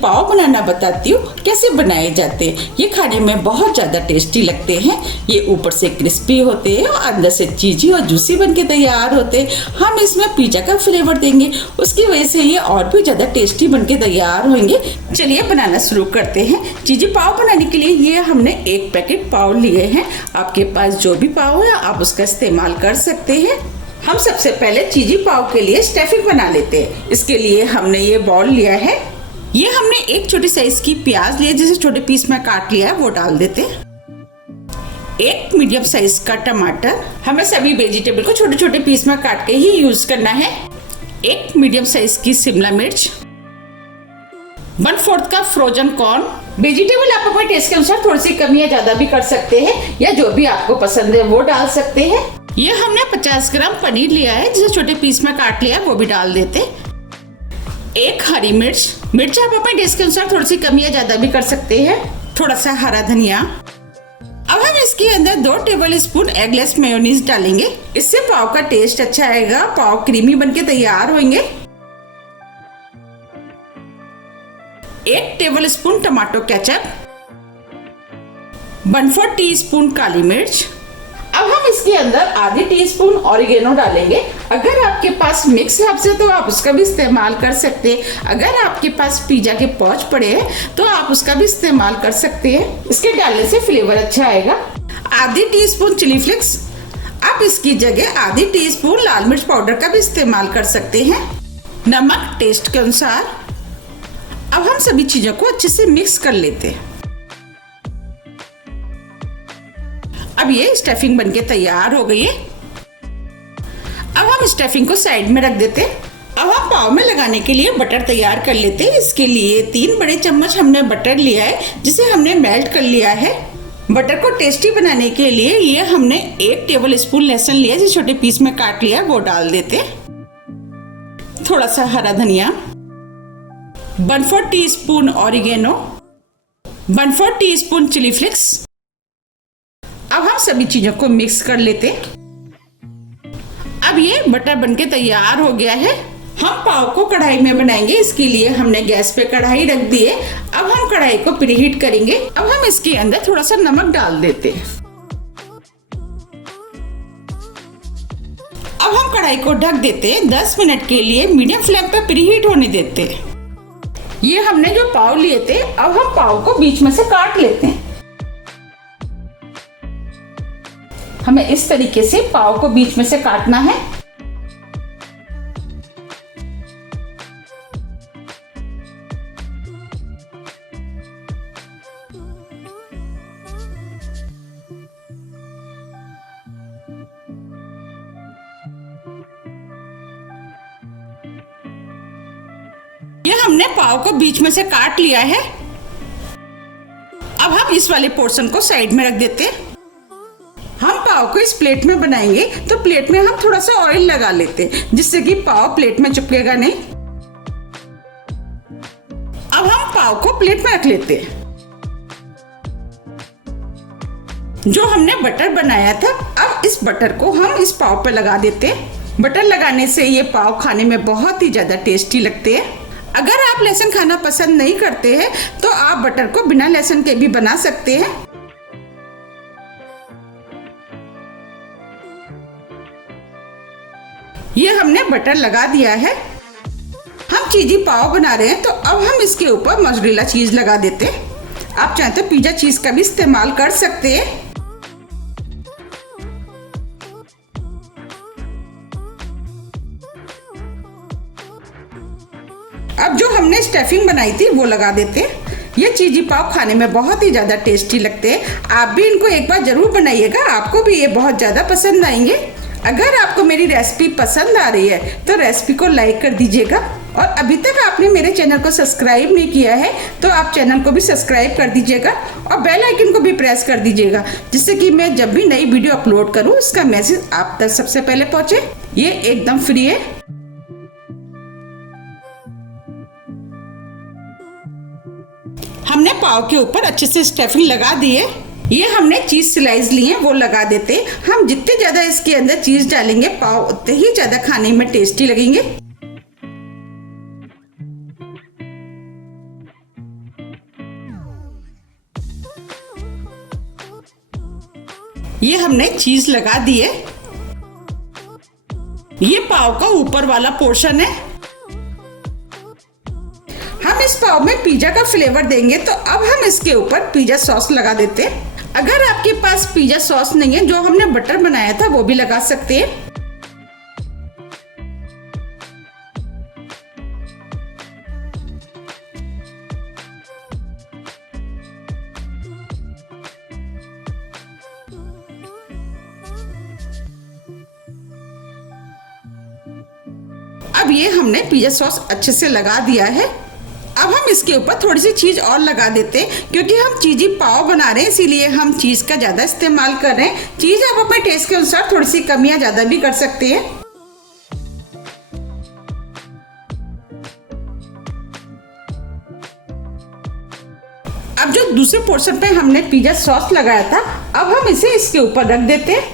पाव बनाना बताती हूँ कैसे बनाए जाते हैं। ये खाने में बहुत ज़्यादा टेस्टी लगते हैं। ये ऊपर से क्रिस्पी होते हैं और अंदर से चीज़ी और जूसी बन के तैयार होते हैं। हम इसमें पिज़्ज़ा का फ्लेवर देंगे, उसकी वजह से ये और भी ज़्यादा टेस्टी बन के तैयार होंगे। चलिए बनाना शुरू करते हैं। चीज़ी पाव बनाने के लिए ये हमने 1 पैकेट पाव लिए हैं। आपके पास जो भी पाव है आप उसका इस्तेमाल कर सकते हैं। हम सबसे पहले चीज़ी पाव के लिए स्टफिंग बना लेते हैं। इसके लिए हमने ये बॉल लिया है। ये हमने एक छोटी साइज की प्याज लिया, जिसे छोटे पीस में काट लिया है, वो डाल देते हैं। 1 मीडियम साइज का टमाटर, हमें सभी वेजिटेबल को छोटे छोटे पीस में काट के ही यूज करना है। 1 मीडियम साइज की शिमला मिर्च, 1/4 का फ्रोजन कॉर्न। वेजिटेबल आप अपने टेस्ट के अनुसार थोड़ी सी कमी या ज्यादा भी कर सकते हैं, या जो भी आपको पसंद है वो डाल सकते हैं। ये हमने 50 ग्राम पनीर लिया है, जिसे छोटे पीस में काट लिया है, वो भी डाल देते। 1 हरी मिर्च आप अपने टेस्ट के अनुसार थोड़ी सी कमी या ज्यादा भी कर सकते हैं। थोड़ा सा हरा धनिया। अब हम इसके अंदर 2 टेबल स्पून एगलेस मेयोनीज डालेंगे। इससे पाव का टेस्ट अच्छा आएगा, पाव क्रीमी बनके तैयार होंगे। 1 tablespoon tomato ketchup, 1/4 teaspoon काली मिर्च। अब हम इसके अंदर आधी टीस्पून ऑरिगेनो डालेंगे। अगर आपके पास मिक्स हर्ब्स है तो आप उसका भी इस्तेमाल कर सकते हैं। अगर आपके पास पिज़्ज़ा के पाउच पड़े हैं तो आप उसका भी इस्तेमाल कर सकते हैं। इसके डालने से फ्लेवर अच्छा आएगा। आधी टीस्पून चिली फ्लेक्स, आप इसकी जगह आधी टीस्पून लाल मिर्च पाउडर का भी इस्तेमाल कर सकते हैं। नमक टेस्ट के अनुसार। अब हम सभी चीजों को अच्छे से मिक्स कर लेते हैं। अब ये स्टफिंग बनके तैयार हो गई है। अब हम स्टफिंग को साइड में रख देते हैं। अब हम पाव में लगाने के लिए बटर तैयार कर लेते हैं। इसके लिए 3 बड़े चम्मच हमने बटर लिया है, जिसे हमने मेल्ट कर लिया है। बटर को टेस्टी बनाने के लिए ये हमने 1 टेबल स्पून लहसुन लिया, जिसे छोटे पीस में काट लिया, वो डाल देते। थोड़ा सा हरा धनिया, 1/4 teaspoon oregano, 1/4 teaspoon chilli flakes. अब हम सभी चीजों को मिक्स कर लेते। अब ये बटर बनके तैयार हो गया है। हम पाव को कढ़ाई में बनाएंगे। इसके लिए हमने गैस पे कढ़ाई रख दी है। अब हम कढ़ाई को प्रीहीट करेंगे। अब हम इसके अंदर थोड़ा सा नमक डाल देते। अब हम कढ़ाई को ढक देते। 10 मिनट के लिए मीडियम फ्लेम पे प्रीहीट होने देते। ये हमने जो पाव लिए थे, अब हम पाव को बीच में से काट लेते हैं। हमें इस तरीके से पाव को बीच में से काटना है। ये हमने पाव को बीच में से काट लिया है। अब हम इस वाले पोर्शन को साइड में रख देते हैं। हम पाव को इस प्लेट में बनाएंगे, तो प्लेट में हम थोड़ा सा ऑयल लगा लेते हैं, जिससे कि पाव प्लेट में चिपकेगा नहीं। अब हम पाव को प्लेट में रख लेते हैं। जो हमने बटर बनाया था, अब इस बटर को हम इस पाव पे लगा देते हैं। बटर लगाने से ये पाव खाने में बहुत ही ज्यादा टेस्टी लगते हैं। अगर आप लहसुन खाना पसंद नहीं करते हैं तो आप बटर को बिना लहसुन के भी बना सकते हैं। ये हमने बटर लगा दिया है। हम चीज़ी पाव बना रहे हैं, तो अब हम इसके ऊपर मोज़रेला चीज लगा देते हैं। आप चाहें तो पिज़्ज़ा चीज का भी इस्तेमाल कर सकते हैं। अब जो हमने स्टफिंग बनाई थी वो लगा देते हैं। ये चीज़ी पाव खाने में बहुत ही ज़्यादा टेस्टी लगते हैं। आप भी इनको एक बार जरूर बनाइएगा, आपको भी ये बहुत ज़्यादा पसंद आएंगे। अगर आपको मेरी रेसिपी पसंद आ रही है तो रेसिपी को लाइक कर दीजिएगा, और अभी तक आपने मेरे चैनल को सब्सक्राइब नहीं किया है तो आप चैनल को भी सब्सक्राइब कर दीजिएगा और बेल आइकन को भी प्रेस कर दीजिएगा, जिससे कि मैं जब भी नई वीडियो अपलोड करूं उसका मैसेज आप तक सबसे पहले पहुंचे। ये एकदम फ्री है। हमने पाव के ऊपर अच्छे से स्टफिंग लगा दी है। ये हमने चीज स्लाइस लिए हैं, वो लगा देते। हम जितने ज्यादा इसके अंदर चीज डालेंगे पाव उतने ही ज्यादा खाने में टेस्टी लगेंगे। ये हमने चीज लगा दी है। ये पाव का ऊपर वाला पोर्शन है। हम इस पाव में पिज्जा का फ्लेवर देंगे, तो अब हम इसके ऊपर पिज्जा सॉस लगा देते हैं। अगर आपके पास पिज्जा सॉस नहीं है, जो हमने बटर बनाया था वो भी लगा सकते हैं। अब ये हमने पिज्जा सॉस अच्छे से लगा दिया है। अब हम इसके ऊपर थोड़ी सी चीज और लगा देते हैं, क्योंकि हम चीजी पाव बना रहे हैं, इसीलिए हम चीज का ज्यादा इस्तेमाल कर रहे हैं। चीज आप अपने टेस्ट के अनुसार थोड़ी सी कम या ज्यादा भी कर सकते हैं। अब जो दूसरे पोर्शन पे हमने पिज्जा सॉस लगाया था, अब हम इसे इसके ऊपर रख देते हैं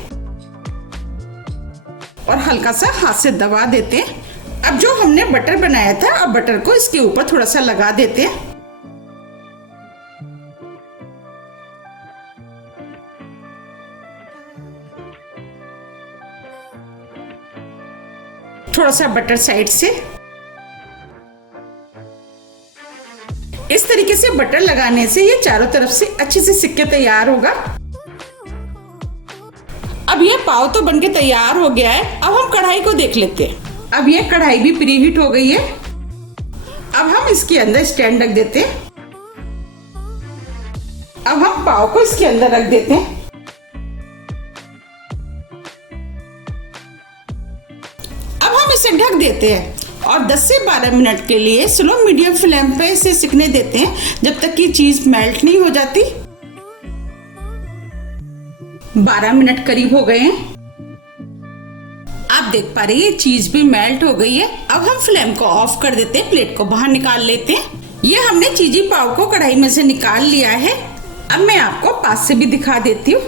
और हल्का सा हाथ से दबा देते हैं। अब जो हमने बटर बनाया था, अब बटर को इसके ऊपर थोड़ा सा लगा देते हैं। थोड़ा सा बटर साइड से। इस तरीके से बटर लगाने से ये चारों तरफ से अच्छे से सिक के तैयार होगा। अब ये पाव तो बनके तैयार हो गया है। अब हम कढ़ाई को देख लेते हैं। अब ये कढ़ाई भी प्रीहीट हो गई है। अब हम इसके अंदर स्टैंड रख देते हैं। अब हम पाव को इसके अंदर रख देते हैं। अब हम इसे ढक देते हैं और 10 से 12 मिनट के लिए स्लो मीडियम फ्लेम पे इसे सिकने देते हैं, जब तक कि चीज मेल्ट नहीं हो जाती। 12 मिनट करीब हो गए हैं। आप देख पा रहे हैं ये चीज भी मेल्ट हो गई है। अब हम फ्लेम को ऑफ कर देते हैं, प्लेट को बाहर निकाल लेते हैं। ये हमने चीजी पाव को कढ़ाई में से निकाल लिया है। अब मैं आपको पास से भी दिखा देती हूँ।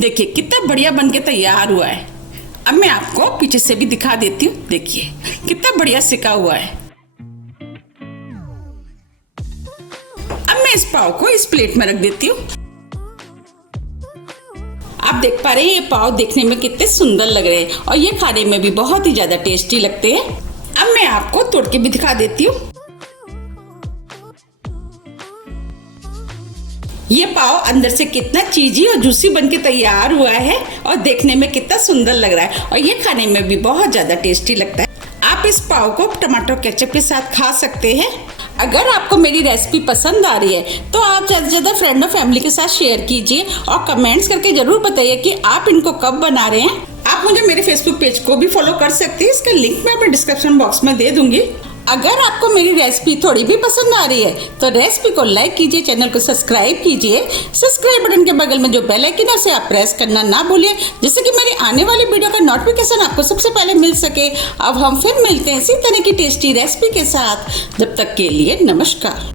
देखिए कितना बढ़िया बनके तैयार हुआ है। अब मैं आपको पीछे से भी दिखा देती हूँ। देखिए कितना बढ़िया सिका हुआ है। अब मैं इस पाव को इस प्लेट में रख देती हूँ। आप देख पा रहे हैं ये पाव देखने में कितने सुंदर लग रहे हैं और ये खाने में भी बहुत ही ज्यादा टेस्टी लगते हैं। अब मैं आपको तोड़ के भी दिखा देती हूँ। ये पाव अंदर से कितना चीजी और जूसी बनके तैयार हुआ है और देखने में कितना सुंदर लग रहा है और ये खाने में भी बहुत ज्यादा टेस्टी लगता है। आप इस पाव को टमाटर केचप के साथ खा सकते हैं। अगर आपको मेरी रेसिपी पसंद आ रही है तो आप ज़्यादा से ज़्यादा फ्रेंड और फैमिली के साथ शेयर कीजिए और कमेंट्स करके ज़रूर बताइए कि आप इनको कब बना रहे हैं। आप मुझे मेरे फेसबुक पेज को भी फॉलो कर सकते हैं, इसका लिंक मैं अपने डिस्क्रिप्शन बॉक्स में दे दूंगी। अगर आपको मेरी रेसिपी थोड़ी भी पसंद आ रही है तो रेसिपी को लाइक कीजिए, चैनल को सब्सक्राइब कीजिए। सब्सक्राइब बटन के बगल में जो बेल आइकन है उसे आप प्रेस करना ना भूलिए, जिससे कि मेरी आने वाली वीडियो का नोटिफिकेशन आपको सबसे पहले मिल सके। अब हम फिर मिलते हैं इसी तरह की टेस्टी रेसिपी के साथ। जब तक के लिए नमस्कार।